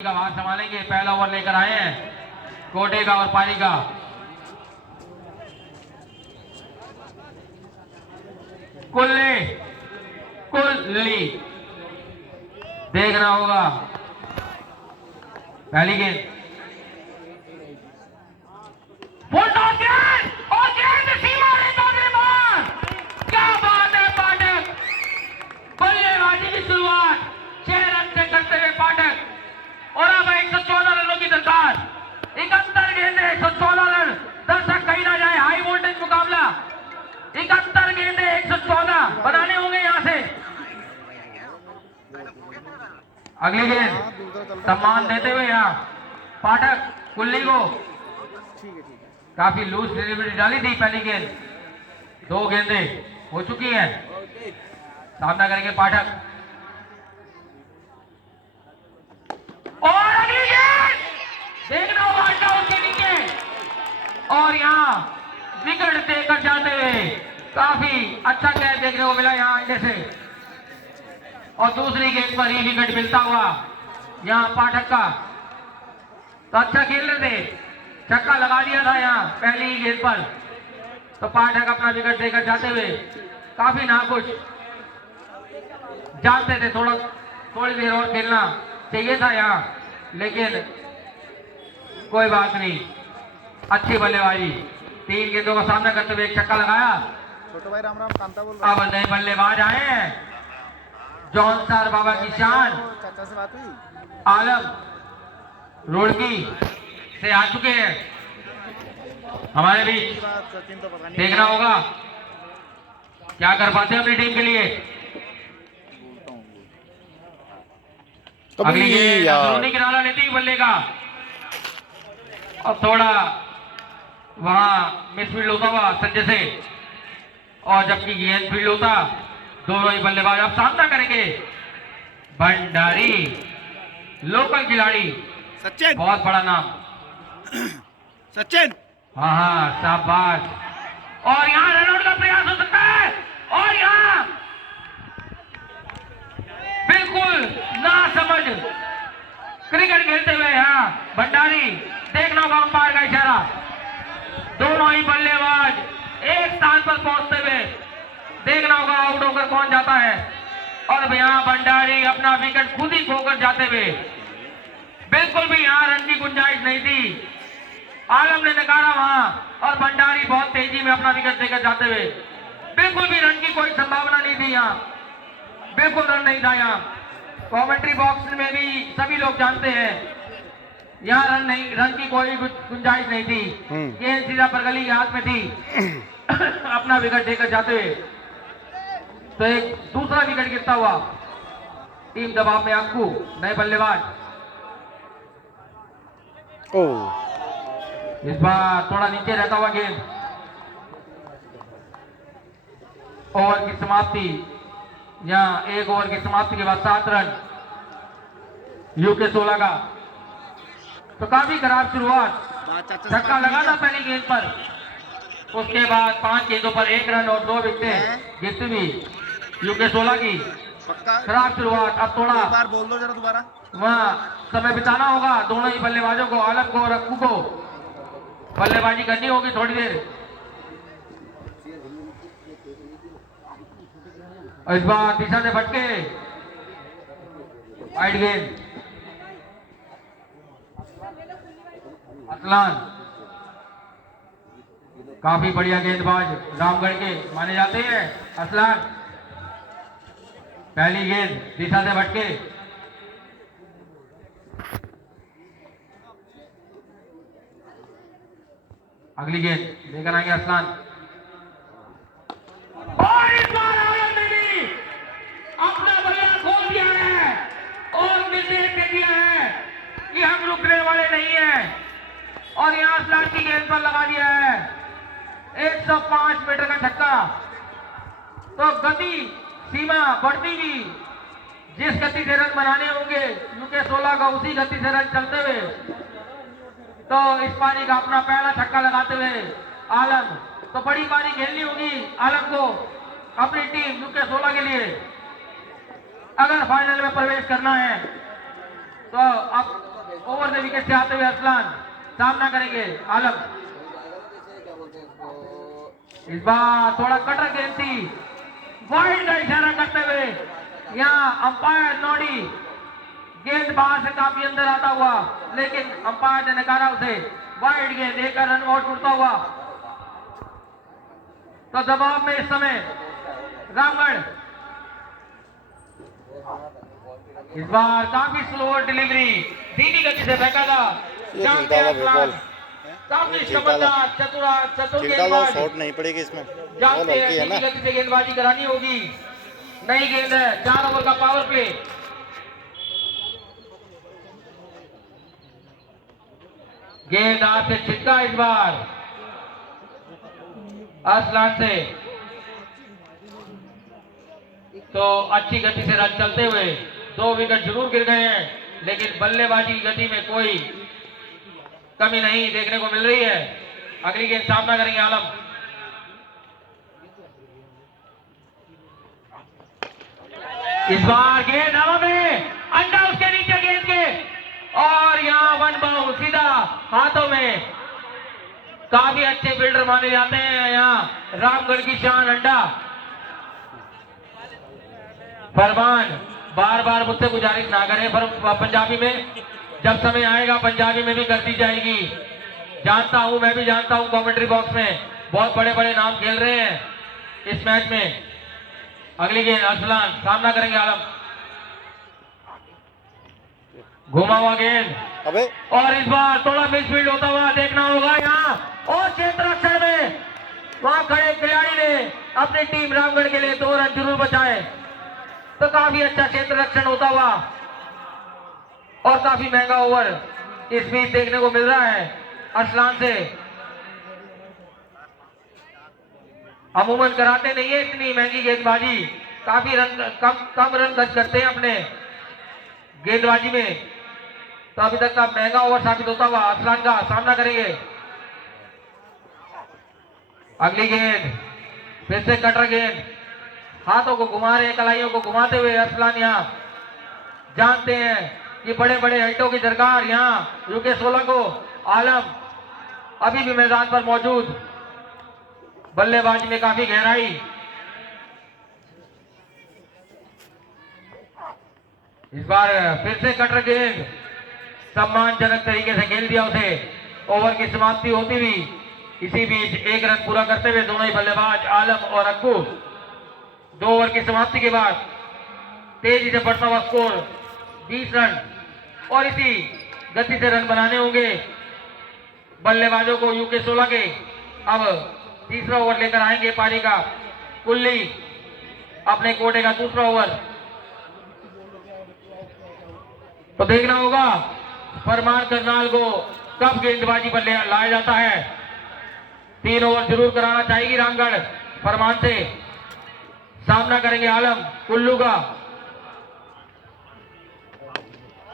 का भाग संभालेंगे। पहला ओवर लेकर आए हैं कोटे का और पारी का। कुल्ली देखना होगा। पहली गेंद और गेंद सीमा क्या बात है पाठक। बल्लेबाजी की शुरुआत 6 रन से करते हुए पाठक और अब 114 रनों की दरकार। 71 गेंदे 114 रन। दर्शक कहीं ना जाए, हाई वोल्टेज मुकाबला। 71 गेंदे 114 बनाने होंगे यहां से। अगली गेंद सम्मान देते हुए यहाँ पाठक कुल्ली को काफी लूज डिलीवरी डाली थी। पहली गेंद 2 गेंदे हो चुकी हैं। सामना करेंगे पाठक और अगली गेंद देखना होगा आउट के नीचे और यहाँ विकेट देकर जाते हुए काफी अच्छा कैच देखने को मिला यहाँ अंडे से। और दूसरी गेंद पर ही विकेट मिलता हुआ यहाँ पाठक का। तो अच्छा खेल रहे थे, छक्का लगा दिया था यहाँ पहली ही गेंद पर। तो पाठक अपना विकेट देकर जाते हुए काफी नाखुश, जानते थे थोड़ी देर और खेलना चाहिए था यहाँ, लेकिन कोई बात नहीं। अच्छी बल्लेबाजी, 3 गेंदों का सामना करते हुए एक छक्का लगाया। छोटे भाई राम राम, कांता बोल रहा अब नए बल्लेबाज आए हैं। जॉन सर बाबा की शान चाचा से बात हुई। आलम रुड़की से आ चुके हैं हमारे बीच। सचिन तो पता नहीं देखना होगा क्या कर पाते हैं अपनी टीम के लिए। अगली गेंद अंदरूनी किनारा लेती हुई बल्ले का और थोड़ा वहां मिसफील्ड होता हुआ संजय से, और जबकि गेंद फील्ड होता। दोनों ही बल्लेबाज अब सामना करेंगे। भंडारी लोकल खिलाड़ी, सचिन, बहुत बड़ा नाम। सचिन हाँ शाबाश। और यहाँ रनआउट का प्रयास हो सकता है और यहाँ बिल्कुल ना समझ क्रिकेट खेलते हुए यहाँ भंडारी। देखना होगा अंपायर का इशारा। दोनों ही बल्लेबाज एक स्थान पर पहुंचते हुए देखना होगा आउट होकर कौन जाता है। और यहाँ भंडारी अपना विकेट खुद ही खोकर जाते हुए, बिल्कुल भी यहाँ रन की गुंजाइश नहीं थी। आलम ने नकारा वहां और भंडारी बहुत तेजी में अपना विकेट देकर जाते हुए, बिल्कुल भी रन की कोई संभावना नहीं थी यहाँ, बिल्कुल रन नहीं था यहाँ। कमेंट्री बॉक्स में भी सभी लोग जानते हैं यहाँ रन की कोई गुंजाइश नहीं थी। गेंद सीधा बरगली के हाथ में थी अपना विकेट देकर जाते हुए। तो एक दूसरा विकेट गिरता हुआ, टीम दबाव में अक्कू नए बल्लेबाज। इस बार थोड़ा नीचे रहता हुआ गेंद। ओवर की समाप्ति, यहाँ 1 ओवर की समाप्ति के बाद 7 रन यूके 16 का। तो काफी खराब शुरुआत, छक्का लगा था पहली गेंद पर, उसके बाद 5 गेंदों पर 1 रन और 2 विकेट गिरती हुई यूके 16 की। खराब शुरुआत। अब थोड़ा बार बोल दो जरा दोबारा। वहां समय बिताना होगा दोनों ही बल्लेबाजों को, आलम को और अक्कू को। बल्लेबाजी करनी होगी थोड़ी देर। इस बार दिशा से भटके वाइड गेंद। असलान काफी बढ़िया गेंदबाज रामगढ़ के माने जाते हैं। असलान पहली गेंद दिशा से भटके। अगली गेंद लेकर आएंगे असलान और इस बार आलम ने भी अपना बल्ला खोल दिया है और निर्देश दे दिया है कि हम रुकने वाले नहीं हैं। और यहां असलान की गेंद पर लगा दिया है 105 मीटर का छक्का। तो गति सीमा बढ़ती हुई, जिस गति से रन बनाने होंगे यूके 16 का, उसी गति से रन चलते हुए। तो इस पारी का अपना पहला छक्का लगाते हुए आलम, तो बड़ी पारी खेलनी होगी आलम को अपनी टीम यूके 16 के लिए अगर फाइनल में प्रवेश करना है। तो अब ओवर से विकेट से आते हुए अरसलान सामना करेंगे आलम। इस बार थोड़ा कटर गेंद थी, वाइड का इशारा करते हुए यहाँ अंपायर नोडी, गेंद बाहर से काफी अंदर आता हुआ, लेकिन अंपायर ने नकारा उसे। वाइड गेंद, एक रन आउट उड़ता हुआ। तो दबाव में इस समय रामगढ़। इस बार काफी स्लो डिलीवरी, धीमी गति से फेंका था। जानते हैं अरसलान काफी समझदार चतुर गेंदबाज, शॉट नहीं पड़ेगी इसमें, जानते हैं धीमी गति से गेंदबाजी करानी होगी। नई गेंद है, 4 ओवर का पावर प्ले। गेंद हाथ से छिटका इस बार अरसलान से। तो अच्छी गति से रन चलते हुए 2 विकेट जरूर गिर गए हैं, लेकिन बल्लेबाजी की गति में कोई कमी नहीं देखने को मिल रही है। अगली गेंद सामना करेंगे आलम। इस बार गेंद हवा में, अंडा उसके नीचे गेंद के, और यहां वन बाउंड सीधा हाथों में। काफी अच्छे फील्डर माने जाते हैं यहाँ रामगढ़ की शान अंडा। फरमान बार बार मुझसे गुजारिश ना करें पंजाबी में, जब समय आएगा पंजाबी में भी कर दी जाएगी। जानता हूं, मैं भी जानता हूं कमेंट्री बॉक्स में बहुत बड़े बड़े नाम खेल रहे हैं इस मैच में। अगली गेंद अरसलान सामना करेंगे आलम। घुमा हुआ गेंद, अबे और इस बार थोड़ा मिसफील्ड होता हुआ देखना होगा यहाँ, और क्षेत्र रक्षण में वहां खड़े खिलाड़ी ने अपनी टीम रामगढ़ के लिए 2 रन जरूर बचाए। तो काफी अच्छा क्षेत्र रक्षण होता हुआ और काफी महंगा ओवर इस बीच देखने को मिल रहा है अरसलान से। अमूमन कराते नहीं है इतनी महंगी गेंदबाजी, काफी रन कम रन खर्च करते हैं अपने गेंदबाजी में। तो अभी तक का महंगा ओवर साबित होता हुआ अरसलान का सामना करेंगे। अगली गेंद फिर से कटर गेंद, हाथों को घुमा रहे, कलाइयों को घुमाते हुए अरसलान यहाँ जानते हैं कि बड़े बड़े हिटों की दरकार यहाँ यूके 16 को। आलम अभी भी मैदान पर मौजूद, बल्लेबाजी में काफी गहराई। इस बार फिर से कटर गेंद, सम्मानजनक तरीके से खेल दिया उसे। ओवर की समाप्ति होती हुई इसी बीच 1 रन पूरा करते हुए दोनों ही बल्लेबाज आलम और अक्कू 2 ओवर की समाप्ति के बाद तेजी से बढ़ता हुआ स्कोर 20 रन, और इसी गति से रन बनाने होंगे बल्लेबाजों को यूके 16 के। अब तीसरा ओवर लेकर आएंगे पारी का कुल्ली, अपने कोटे का दूसरा ओवर। तो देखना होगा फरमान करनाल को कब गेंदबाजी पर लाया जाता है। 3 ओवर जरूर कराना चाहेगी रामगढ़। फरमान से सामना करेंगे आलम कुल्लू का।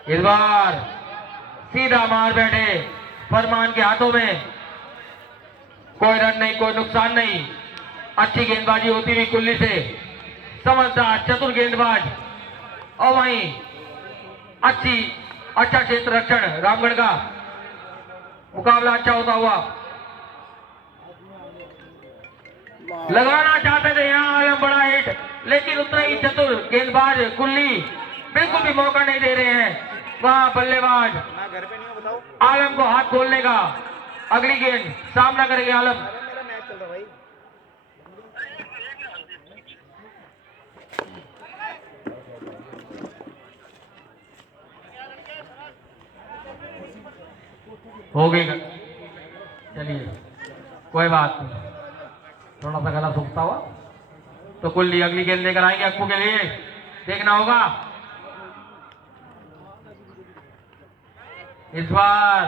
इस बार सीधा मार बैठे फरमान के हाथों में, कोई रन नहीं, कोई नुकसान नहीं। अच्छी गेंदबाजी होती हुई कुल्ली से, समझदार चतुर गेंदबाज, और वहीं अच्छा क्षेत्र रक्षण रामगढ़ का। मुकाबला अच्छा होता हुआ, लगाना चाहते थे यहाँ आलम बड़ा हिट, लेकिन उतना ही चतुर गेंदबाज कुल्ली बिल्कुल भी मौका नहीं दे रहे हैं वहां बल्लेबाज ना घर पे नहीं हो, बताओ। आलम को हाथ खोलने का। अगली गेंद सामना करेंगे आलम। मेरा मैच चल रहा भाई। हो गई, चलिए कोई बात नहीं, थोड़ा सा गला सूखता हुआ। तो कुल्ली अगली गेंद लेकर आएंगे अक्कू के लिए, देखना होगा। इस बार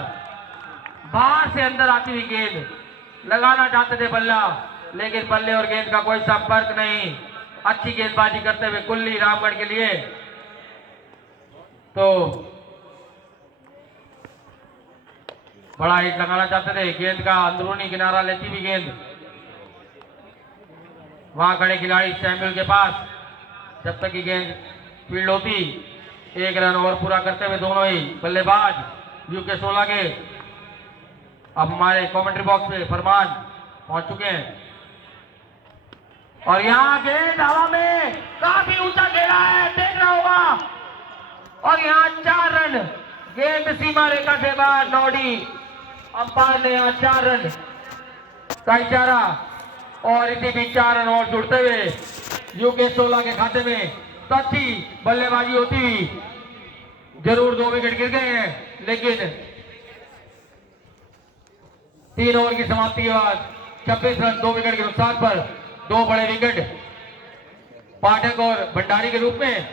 बाहर से अंदर आती हुई गेंद, लगाना चाहते थे बल्ला, लेकिन बल्ले और गेंद का कोई संपर्क नहीं। अच्छी गेंदबाजी करते हुए कुल्ली रामगढ़ के लिए। तो बड़ा हिट लगाना चाहते थे, गेंद का अंदरूनी किनारा लेती हुई गेंद वहां खड़े खिलाड़ी सैमुअल के पास। जब तक की गेंद फील्ड होती, 1 रन और पूरा करते हुए दोनों ही बल्लेबाज यूके 16 के। अब हमारे कमेंट्री बॉक्स में फरमान पहुंच चुके हैं और यहाँ गेंद हवा में काफी ऊंचा खेला है, देखना होगा। और यहाँ 4 रन, गेंद सीमा रेखा से बाहर, नौडी अंपायर ने यहाँ 4 रन का इशारा और इसी बीच 4 रन और जुड़ते हुए यूके 16 के खाते में। तो अच्छी बल्लेबाजी होती हुई, जरूर 2 विकेट गिर गए हैं, लेकिन 3 ओवर की समाप्ति के बाद 26 रन 2 विकेट के नुकसान पर 2 बड़े विकेट पाठक और भंडारी के रूप में।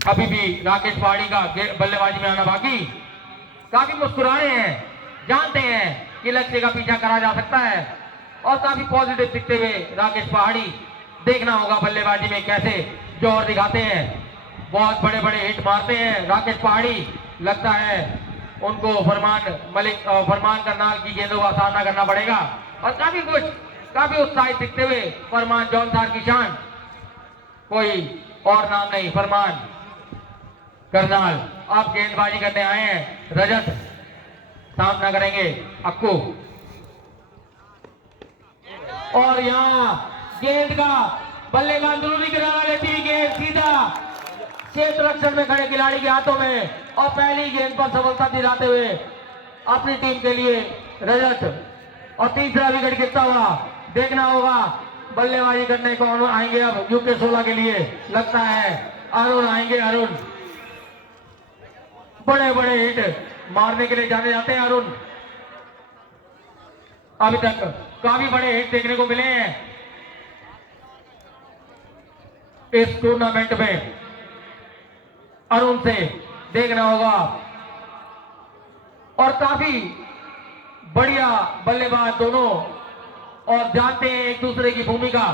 अभी भी राकेश पहाड़ी का बल्लेबाजी में आना बाकी। काफी मुस्कुरा रहे हैं, जानते हैं कि लक्ष्य का पीछा करा जा सकता है और काफी पॉजिटिव दिखते हुए राकेश पहाड़ी। देखना होगा बल्लेबाजी में कैसे जोर दिखाते हैं। बहुत बड़े बड़े हिट मारते हैं राकेश पहाड़ी। लगता है उनको फरमान करनाल की गेंदों का सामना करना पड़ेगा और काफी उत्साहित दिखते हुए फरमान जौनसार की शान, कोई और नाम नहीं, फरमान करनाल। आप गेंदबाजी करने आए हैं, रजत सामना करेंगे अक्कू। और यहाँ गेंद का बल्लेबाज अंदरूनी किनारा लेती हुई गेंद सीधा क्षेत्र रक्षण में खड़े खिलाड़ी के हाथों में और पहली गेंद पर सफलता दिलाते हुए अपनी टीम के लिए रजत। और तीसरा विकेट गिरता हुआ देखना होगा। बल्लेबाजी करने कौन आएंगे अब यूके 16 के लिए? लगता है अरुण आएंगे। अरुण बड़े बड़े हिट मारने के लिए जाने जाते हैं अरुण। अभी तक काफी बड़े हिट देखने को मिले हैं इस टूर्नामेंट में। अरुण से देखना होगा और काफी बढ़िया बल्लेबाज दोनों और जानते हैं एक दूसरे की भूमिका।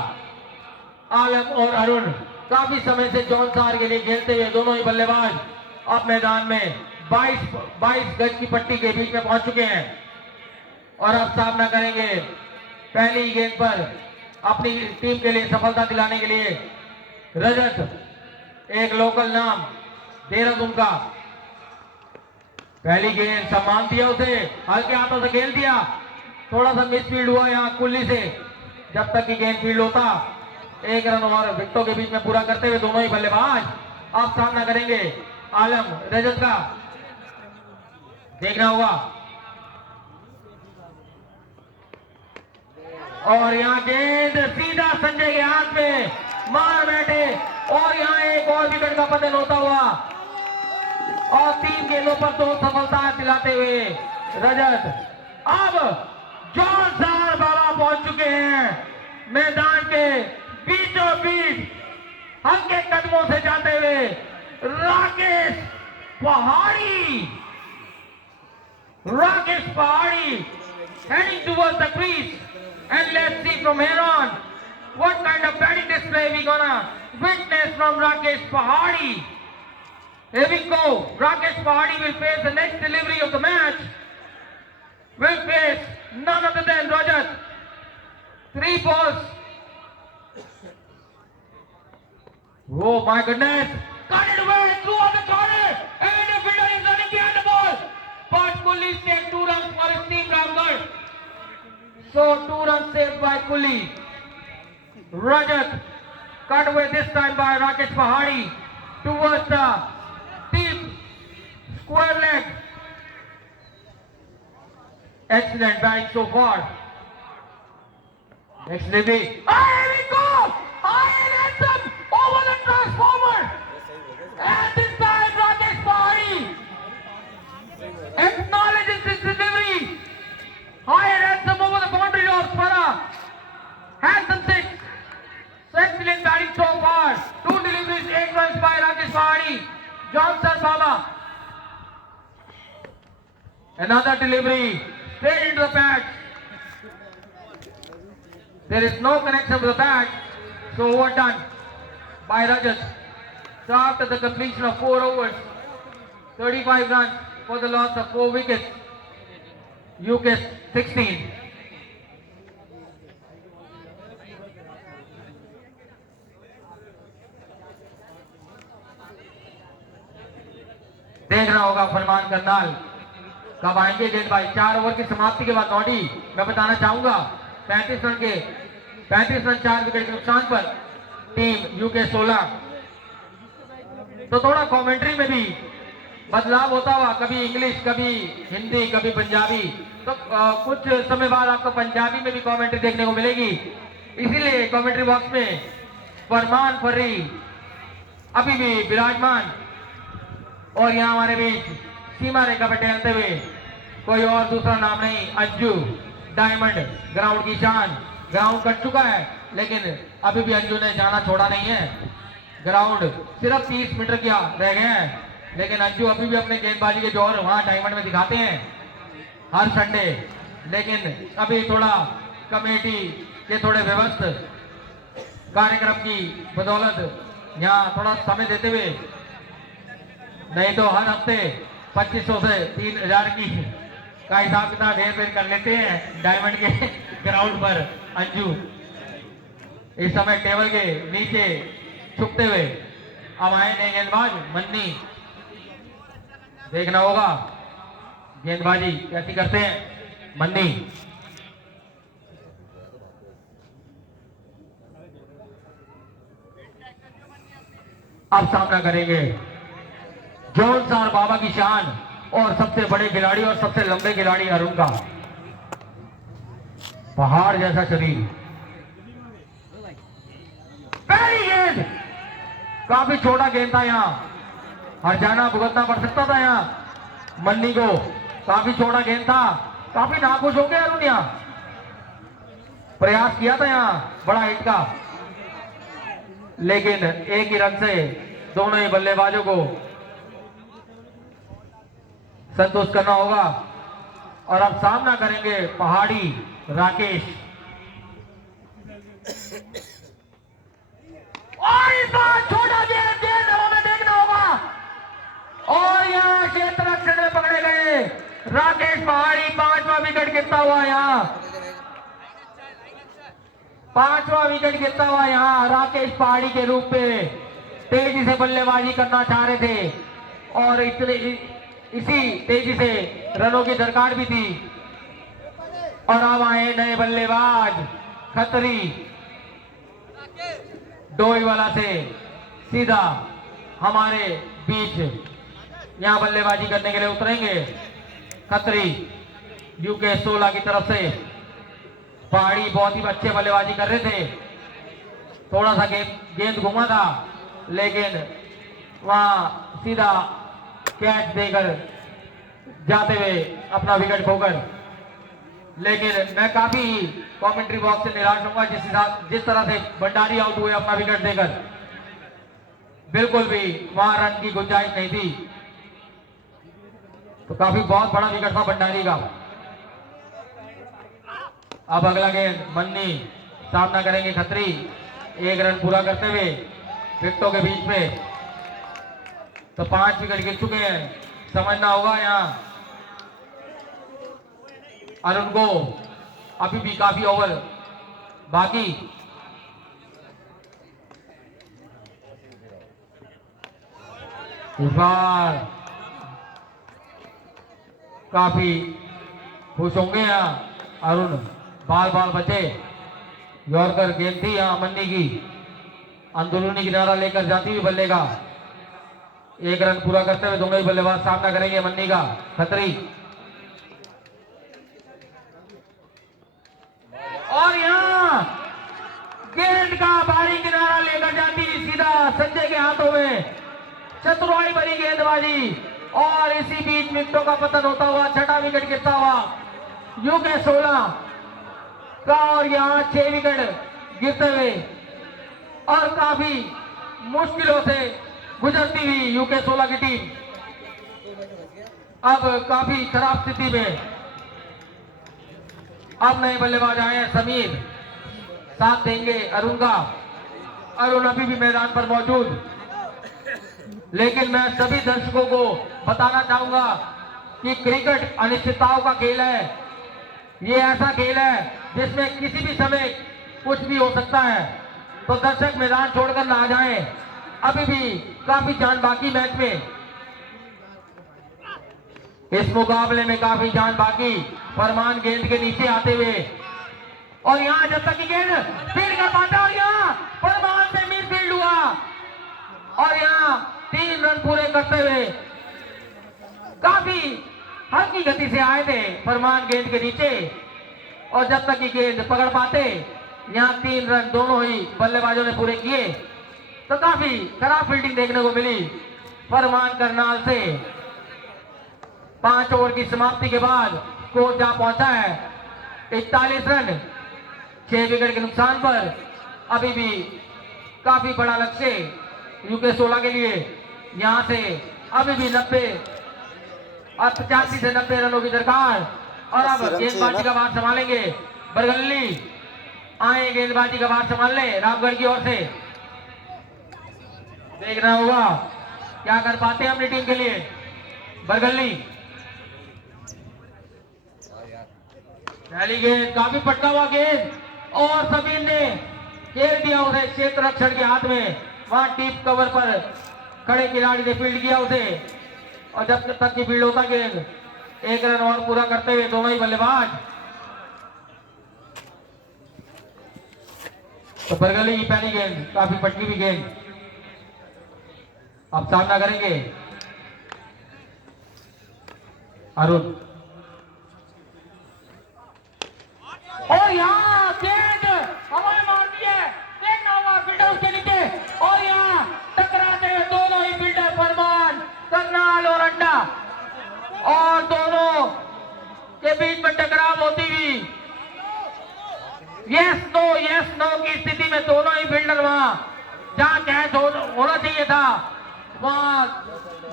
आलम और अरुण काफी समय से जौनसार के लिए खेलते हुए दोनों ही बल्लेबाज अब मैदान में 22 गज की पट्टी के बीच में पहुंच चुके हैं और अब सामना करेंगे पहली गेंद पर अपनी टीम के लिए सफलता दिलाने के लिए रजत, एक लोकल नाम देहरादून का। पहली गेंद सम्मान दिया उसे, हल्के हाथों से खेल दिया, थोड़ा सा मिसफील्ड हुआ यहाँ कुल्ली से। जब तक कि गेंद फील्ड होता 1 रन और विकेटों के बीच में पूरा करते हुए दोनों ही बल्लेबाज आप सामना करेंगे आलम रजत का। देखना होगा और यहाँ गेंद सीधा संजय के हाथ में मार बैठे और यहाँ एक और विकेट का पतन होता हुआ और 3 गेंदों पर 2 सफलता दिलाते हुए रजत। अब जौनसार बाबा पहुंच चुके हैं मैदान के बीचों बीच, हल्के कदमों से जाते हुए राकेश पहाड़ी heading towards the crease, and let's see from here on what kind of batting display we gonna witness from Rakesh Pahadi. Here we go. Rakesh Pahadi will face the next delivery of the match. Will face none other than Rajat. 3 balls. Oh my goodness! Cut it away through on the corner, and the fielder is running behind the ball. But Kulli saved 2 runs for his team, Ramgarh. So 2 runs saved by Kulli. Rajat cut away this time by Rakesh Pahadi towards the deep square leg. Excellent batting so far. Next delivery. Here we go! Handsome over the transformer. And this time Rakesh Pahadi acknowledges this delivery. Handsome over the boundary of Swara. Handsome 6. So excellent batting so far. 2 deliveries, 8 runs by Rakesh Pahadi. Johnson Baba. Another delivery straight into the bat. There is no connection with the bat, so overdone by Rajat. So after the completion of 4 overs, 35 runs for the loss of 4 wickets. UK 16. देख रहा होगा फरमान करनाल कब आएंगे गेंदबाज। 4 over की समाप्ति के बाद नौडी मैं बताना चाहूंगा 35 रन 4 विकेट के नुकसान पर टीम यूके 16। तो थोड़ा कमेंट्री में भी बदलाव होता हुआ, कभी इंग्लिश, कभी हिंदी, कभी पंजाबी। तो कुछ समय बाद आपको पंजाबी में भी कमेंट्री देखने को मिलेगी। इसीलिए कमेंट्री बॉक्स में फरमान फर्री अभी भी विराजमान, और यहाँ हमारे बीच सीमा रेखा पर टहलते हुए कोई और दूसरा नाम नहीं, अंजू डायमंड, ग्राउंड की शान। ग्राउंड कट चुका है लेकिन अभी भी अंजू ने जाना छोड़ा नहीं है। ग्राउंड सिर्फ 30 मीटर क्या रह गए हैं, लेकिन अंजू अभी भी अपने गेंदबाजी के जोर वहां डायमंड में दिखाते हैं हर संडे। लेकिन अभी थोड़ा कमेटी के थोड़े व्यवस्थित कार्यक्रम की बदौलत यहाँ थोड़ा समय देते हुए, नहीं तो हर हफ्ते 2500 से 3000 की का हिसाब किताब ढेर कर लेते हैं डायमंड के ग्राउंड पर। अंजू इस समय टेबल के नीचे छुपते हुए अब आए नए गेंदबाज मन्नी। देखना होगा गेंदबाजी कैसी करते हैं मन्नी। अब सामना करेंगे जॉन सार बाबा की शान और सबसे बड़े खिलाड़ी और सबसे लंबे खिलाड़ी अरुण का। पहाड़ जैसा शरीर, पहली गेंद काफी छोटा गेंद था, यहाँ हरजाना भुगतना पड़ सकता था। यहाँ मन्नी को काफी छोटा गेंद था, काफी नाखुश हो गए अरुण। यहाँ प्रयास किया था यहाँ बड़ा हिट का, लेकिन एक ही रन से दोनों ही बल्लेबाजों को संतुष्ट करना होगा। और अब सामना करेंगे पहाड़ी राकेश। और इस बार छोटा गेंद हमें देखना होगा, और यहाँ क्षेत्र रक्षण में पकड़े गए राकेश पहाड़ी। 5वां विकेट गिरता हुआ यहाँ, 5वां विकेट गिरता हुआ यहाँ राकेश पहाड़ी के रूप में तेजी से बल्लेबाजी करना चाह रहे थे, और इसी तेजी से रनों की दरकार भी थी। और अब आए नए बल्लेबाज खत्री, डोईवाला से सीधा हमारे बीच यहां बल्लेबाजी करने के लिए उतरेंगे खत्री यूके 16 की तरफ से। पहाड़ी बहुत ही अच्छे बल्लेबाजी कर रहे थे, थोड़ा सा गेंद घुमा था, लेकिन वहां सीधा कैच देकर जाते हुए अपना विकेट खोकर। लेकिन मैं काफी कमेंट्री बॉक्स से निराश होऊंगा जिस तरह से भंडारी आउट हुए अपना विकेट देकर। बिल्कुल भी वहां रन की गुंजाइश नहीं थी, तो काफी बहुत बड़ा विकेट था भंडारी का। अब अगला गेंद मन्नी, सामना करेंगे खत्री। 1 रन पूरा करते हुए विकेटों के बीच में, तो 5 विकेट गिर चुके हैं। समझना होगा यहाँ अरुण को अभी भी काफी ओवर बाकी। इस बार काफी खुश होंगे यहाँ अरुण, बाल बचे। यॉर्कर गेंद थी यहाँ मन्नी की, अंदरूनी किनारा लेकर जाती हुई बल्ले का। 1 रन पूरा करते हुए दोनों ही बल्लेबाज सामना करेंगे मन्नी का खत्री। और यहाँ गेंद का बारी किनारा लेकर जाती सीधा संजय के हाथों में, चतुराई बनी गेंदबाजी। और इसी बीच विकेटों का पतन होता हुआ 6वां विकेट गिरता हुआ यूके 16 का, और यहाँ 6 विकेट गिरते हुए और काफी मुश्किलों से गुजरती हुई यूके 16 की टीम अब काफी खराब स्थिति में। अब नए बल्लेबाज आए हैं समीर, साथ देंगे अरुण का। अरुण अभी भी मैदान पर मौजूद, लेकिन मैं सभी दर्शकों को बताना चाहूंगा कि क्रिकेट अनिश्चितताओं का खेल है। ये ऐसा खेल है जिसमें किसी भी समय कुछ भी हो सकता है, तो दर्शक मैदान छोड़कर ना जाएं। अभी भी काफी जान बाकी मैच में। इस मुकाबले में काफी जान बाकी। फरमान गेंद के नीचे आते हुए और यहाँ जब तक की गेंद फील्ड कर पाता और यहाँ फरमान पे मिड फील्ड हुआ और यहाँ 3 रन पूरे करते हुए काफी हल्की गति से आए थे फरमान गेंद के नीचे और जब तक की गेंद पकड़ पाते यहाँ 3 रन दोनों ही बल्लेबाजों ने पूरे किए। तो काफी खराब फील्डिंग देखने को मिली फरमान करनाल से। 5 ओवर की समाप्ति के बाद स्कोर जा पहुंचा है 41 रन 6 विकेट के नुकसान पर। अभी भी काफी बड़ा लक्ष्य यूके 16 के लिए। यहां से अभी भी 90 और 85 से 90 रनों की दरकार। और अब गेंदबाजी का भार संभालेंगे बरगल्ली। आए गेंदबाजी का भार संभालने रामगढ़ की ओर से। देखना होगा क्या कर पाते हैं अपनी टीम के लिए बरगल्ली। पहली गेंद काफी पटका हुआ गेंद और समीर ने खेल दिया उसे क्षेत्र रक्षण के हाथ में। वहां टीप कवर पर खड़े खिलाड़ी ने फील्ड किया उसे और जब तक की फील्ड होता गेंद 1 रन और पूरा करते हुए दोनों ही बल्लेबाज। तो बरगली की पहली गेंद काफी पटकी हुई गेंद। अब सामना करेंगे अरुण और यहाँ गेंद हवाएं मारती है। देखना हुआ फील्डर उसके नीचे और यहाँ टकराते हुए दोनों ही फील्डर फरमान करनाल और अंडा और दोनों के बीच में टकराव होती हुई यस नो की स्थिति में दोनों ही फील्डर वहां जहां कैच होना चाहिए था वहां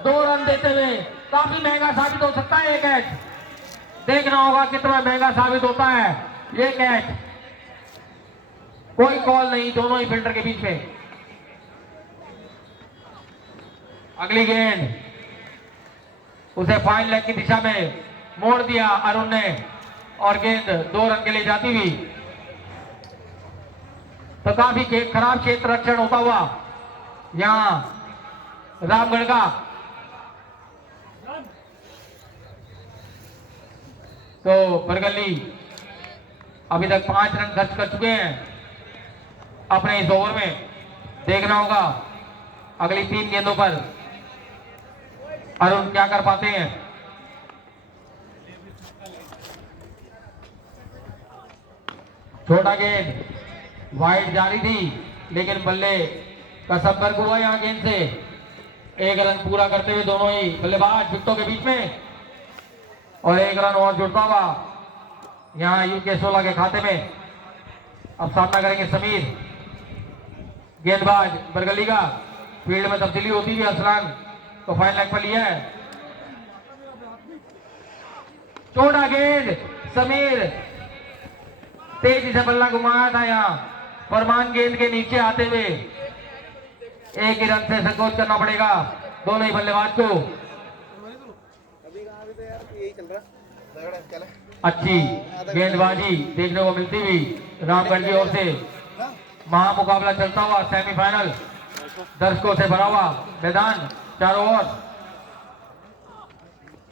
2 रन देते हुए काफी महंगा साबित हो सकता है ये कैच। देखना होगा कितना महंगा साबित होता है ये कैच। कोई कॉल नहीं दोनों ही फील्डर के बीच में। अगली गेंद उसे फाइन लेग की दिशा में मोड़ दिया अरुण ने और गेंद 2 रन के लिए जाती हुई। तो काफी खराब क्षेत्र रक्षण होता हुआ यहां रामगढ़ का। तो बरगली अभी तक 5 रन खर्च कर चुके हैं अपने इस ओवर में। देखना होगा अगली 3 गेंदों पर अरुण क्या कर पाते हैं। छोटा गेंद वाइड जारी थी लेकिन बल्ले का संपर्क हुआ यहां गेंद से। 1 रन पूरा करते हुए दोनों ही बल्लेबाज विकेटों के बीच में और 1 रन और जुड़ता हुआ यहां यूके 16 के खाते में। अब सामना करेंगे समीर गेंदबाज बरगली का। फील्ड में तब्दीली होती हुई असलान तो फाइन लेग पर लिया है। छोटा गेंद समीर तेजी से बल्ला घुमाया था यहां फरमान गेंद के नीचे आते हुए 1 ही रन से संकोच करना पड़ेगा दोनों ही बल्लेबाज को। अभी कहाँ भी तो यार यही चल रहा। अच्छी गेंदबाजी देखने को मिलती हुई रामगढ़ की ओर से। महामुकाबला चलता हुआ सेमीफाइनल दर्शकों से भरा हुआ मैदान चारों ओर।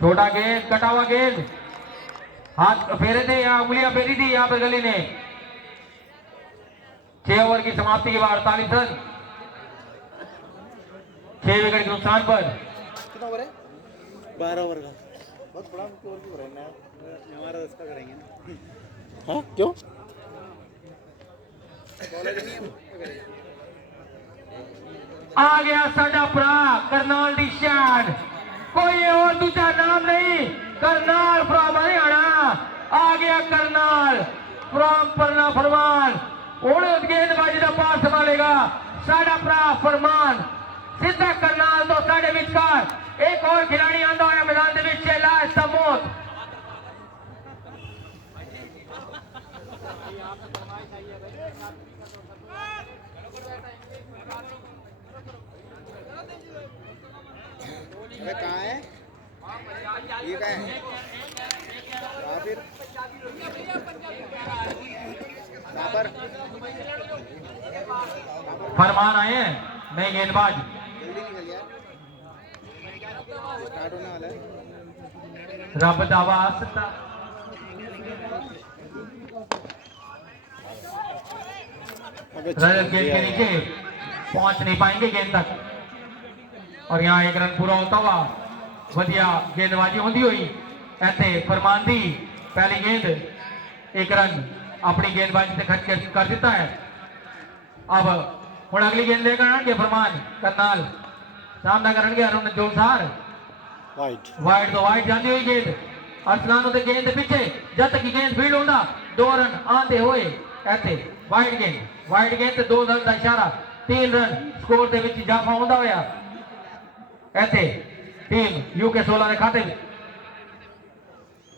छोटा गेंद कटा हुआ गेंद हाथ फेरे थे यहाँ उंगलियां फेरी थी यहाँ पर गली ने। 6 ओवर की समाप्ति के बाद 48 रन 6 विकेट के नुकसान पर। कितना ओवर है? 12 ओवर का। बहुत बड़ा ओवर क्यों हो रहा है? हमारा इसका करेंगे ना। हाँ क्यों? आ गया साडा भरा करनाल दी शान। कोई और दूसरा नाम नहीं करनाल फ्रॉम हरियाणा। आ गया करनाल फ्रॉम परना फरमान। उन्हें गेंदबाजी का पार संभालेगा साडा भरा फरमान सीधा करनाल तो साढ़े विचकार एक और खिलाड़ी आंदा हुआ मैदान के विच लास्ट समोत। अबे कहाँ है? ये कहाँ है? फिर कहाँ पर? फरमान आए हैं नए गेंदबाज। जल्दी निकल यार, स्टार्ट होने वाला है। रब दावा आ सकता। रजत गेंद के नीचे पहुंच नहीं पाएंगे गेंद तक, और यहाँ एक रन पूरा होता हुआ वधिया गेंदबाजी होती हुई ऐसे फरमान दी पहली गेंद एक रन अपनी गेंदबाजी से खर्च कर देता है। अब हुण अगली गेंद लेकर आएंगे फरमान करनाल, सामना करेंगे अरुण जोलसार। वाइड तो वाइड जाती हुई गेंद अरसलान होते गेंद पीछे जब तक गेंद फील्ड होता 2 रन आते हुए ऐसे वाइड गेंद ते 2 रन का इशारा 3 रन स्कोर के विच इजाफा होता होया ऐसे टीम यूके 16 के खाते में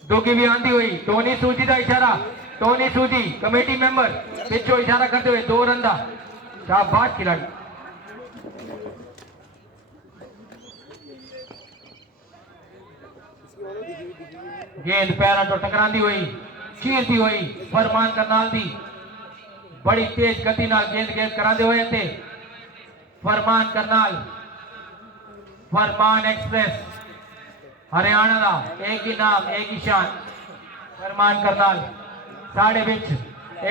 डोगी भी आती हुई। टोनी सूजी का इशारा, टोनी सूजी कमेटी मेंबर पिछो इशारा करते हुए 2 रन का शाबाश खिलाड़ी। गेंद पैरों तो टकराती हुई चीरती हुई फरमान करनाल दी बड़ी तेज गति नाल गेंद कराते हुए थे फरमान करनाल। फरमान एक्सप्रेस हरियाणा का एक ही नाम एक ही शान फरमान करनाल। साढ़े बिच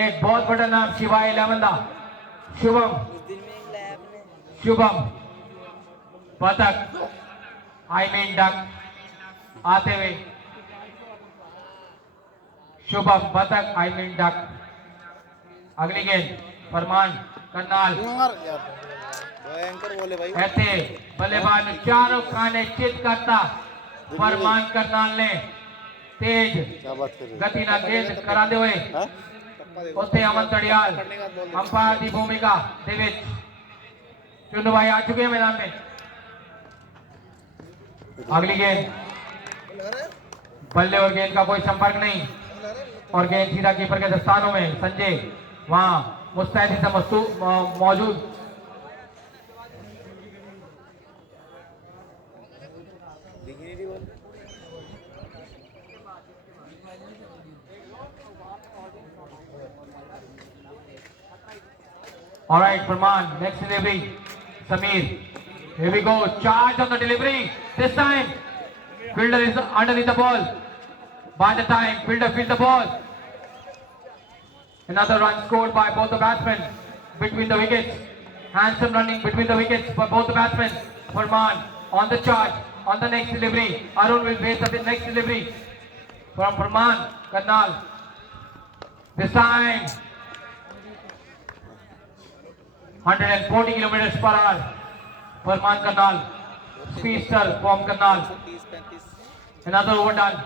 एक बहुत बड़ा नाम शिवाय 11 का शुभम पदक आई मीन डक आते हुए शुभम पदक आई मीन डक। अगली गेंद फरमान करनाल ऐसे बल्लेबाज चारों खाने चित करता फरमान करनाल ने तेज गति ना गेंद कराते हुए उत्थे अमन तड़ियाल अंपायर की भूमिका चुनू भाई आ चुके हैं मैदान में। अगली गेंद बल्ले और गेंद का कोई संपर्क नहीं और गेंद सीधा कीपर के दस्तानों में। संजय वहां मुस्तैदी से मौजूद। All right, Farman, next delivery, Samir. Here we go, charge on the delivery. This time, fielder is underneath the ball. By the time, fielder field the ball. Another run scored by both the batsmen between the wickets. Handsome running between the wickets for both the batsmen. Farman on the charge, on the next delivery. Arun will face up the next delivery from Farman Karnal. This time, 140 kilometers per hour. Farman Karnal, speedster from Karnal. Another overdone.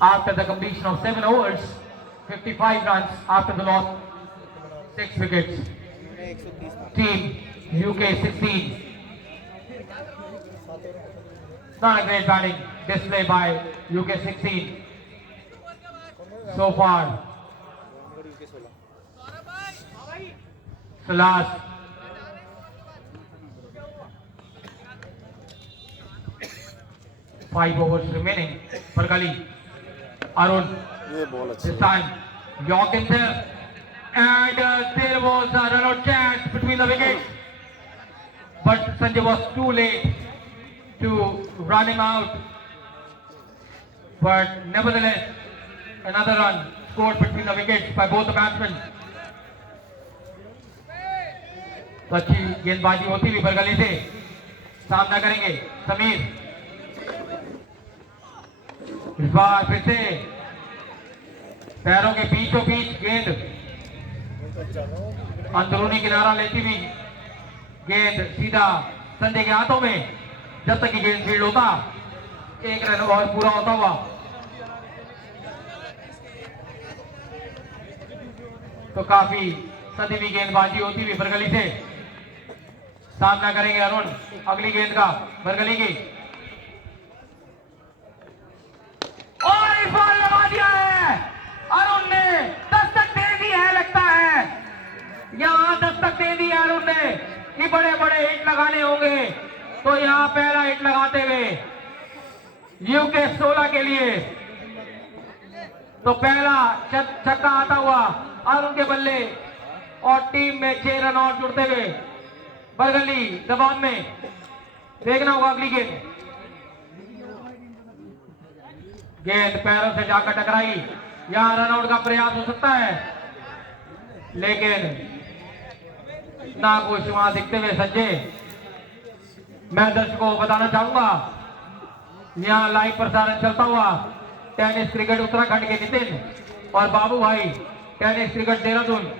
After the completion of 7 overs, 55 runs after the loss, 6 wickets. Team UK 16. Not a great batting display by UK 16 so far. So last 5 overs remaining. Pargali, Arun, this time York himself, and there was a run-out chance between the wickets, but Sanjay was too late to run him out. But nevertheless, another run scored between the wickets by both the batsmen. तो अच्छी गेंदबाजी होती हुई बरगली से सामना करेंगे समीर। इस बार फिर से पैरों के बीचों बीच गेंद अंदरूनी किनारा लेती हुई गेंद सीधा संजय के हाथों में। जब तक कि गेंद फील्ड होता 1 रन और पूरा होता हुआ। तो काफी सदी हुई गेंदबाजी होती हुई बरगली से सामना करेंगे अरुण अगली गेंद का बरगली की। और इस बार लगा दिया है अरुण ने, दस्तक दे दी है लगता है। यहां दस्तक दे दी है अरुण ने कि बड़े बड़े हिट लगाने होंगे। तो यहां पहला हिट लगाते हुए यूके 16 के लिए तो पहला छक्का आता हुआ और उनके बल्ले और टीम में 6 रन और जुड़ते हुए बरगली दबाव में। देखना होगा अगली गेंद, गेंद पैरों से जाकर टकराई, यहां रनआउट का प्रयास हो सकता है, लेकिन ना कुछ वहां दिखते हुए सज्जे। मैं दर्शकों को बताना चाहूंगा, यहां लाइव प्रसारण चलता हुआ टेनिस क्रिकेट उत्तराखंड के नितिन और बाबू भाई टेनिस क्रिकेट देहरादून।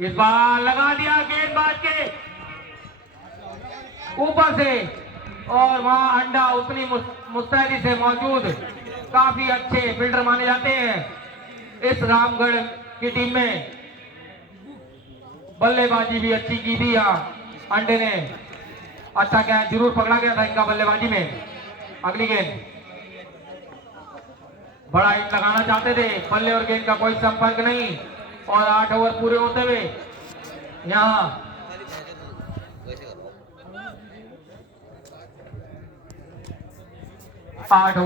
इस बार लगा दिया गेंदबाज के ऊपर से, और वहां अंडा उतनी मुस्तैदी से मौजूद काफी अच्छे फील्डर माने जाते हैं इस रामगढ़ की टीम में। बल्लेबाजी भी अच्छी की थी, यहाँ अंडे ने अच्छा क्या जरूर पकड़ा गया था इनका बल्लेबाजी में। अगली गेंद, बड़ा हिट लगाना चाहते थे, बल्ले और गेंद का कोई संपर्क नहीं, और 8 ओवर पूरे होते हुए यहाँ 8